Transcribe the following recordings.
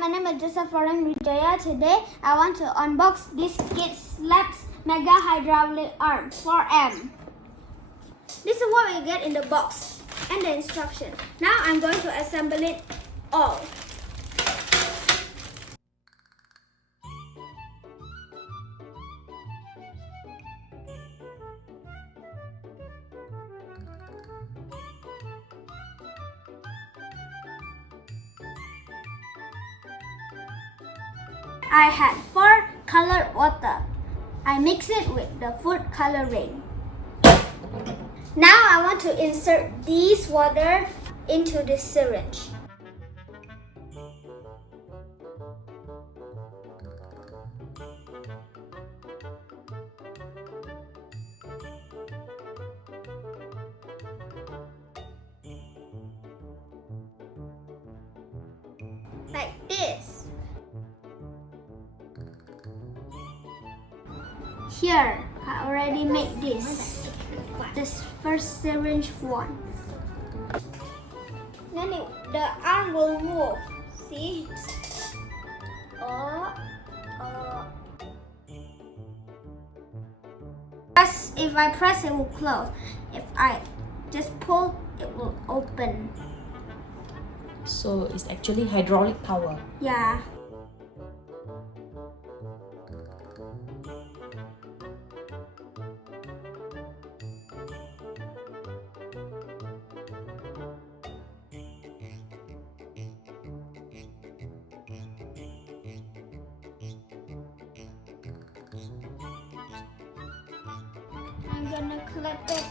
my name is Joseph Florin Wijaya. Today I want to unbox this Kids Labs Mega Hydraulic Arm 4M. This is what we get in the box and the instruction. Now I'm going to assemble it all. I had 4 colored water. I mix it with the food coloring. Now I want to insert this water into this syringe. Like this. Here, I already made this. This first syringe one. Then the arm will move. See? If I press, it will close. If I just pull, it will open. So it's actually hydraulic power. Yeah. I'm gonna collect it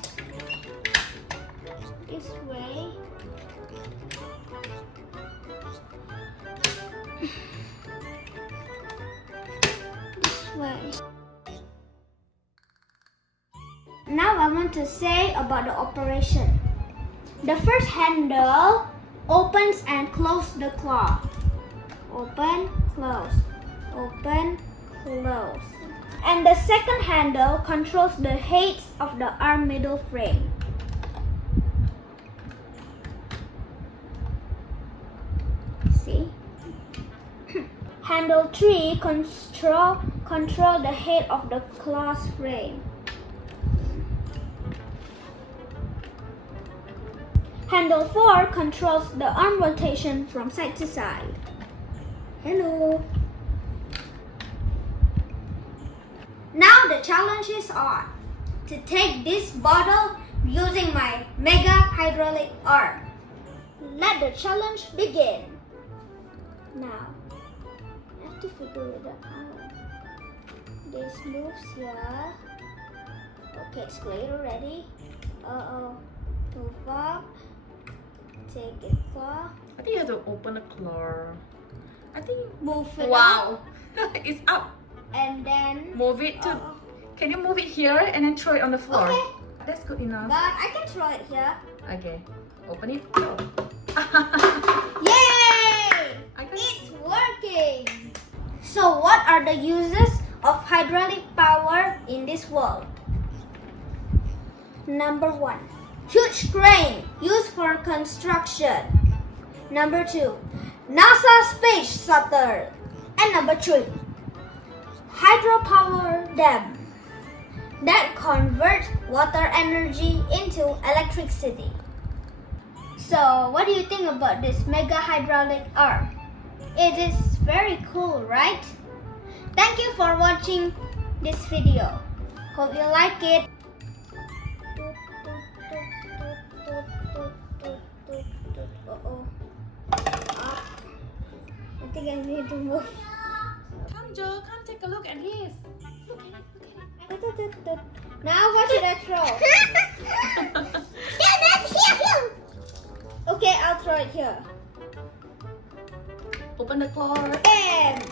this way. This way. Now I want to say about the operation. The first handle opens and closes the claw. Open, close, open, close. And the second handle controls the height of the arm middle frame. See? Handle 3 control the height of the claw's frame. Handle 4 controls the arm rotation from side to side. Hello. Now the challenges are to take this bottle using my Mega Hydraulic Arm. Let the challenge begin. Now, I have to figure it out. This moves here. Okay, it's clear already. Move up. Take it claw. I think you have to open the claw. I think. Move it Wow. up. It's up. And then Move it to. Can you move it here and then throw it on the floor? Okay. That's good enough. But I can throw it here. Okay. Open it. Yay! It's working! So what are the uses of hydraulic power in this world? Number 1. Huge crane used for construction. Number 2. NASA Space Shuttle. And number 3. Hydropower dam that convert water energy into electricity. So, what do you think about this Mega Hydraulic Arm? It is very cool, right? Thank you for watching this video. Hope you like it. I think I need to move. Come, Joe. Come take a look at this. Look at it. Now what should I throw? Okay, I'll throw it here. Open the claw. And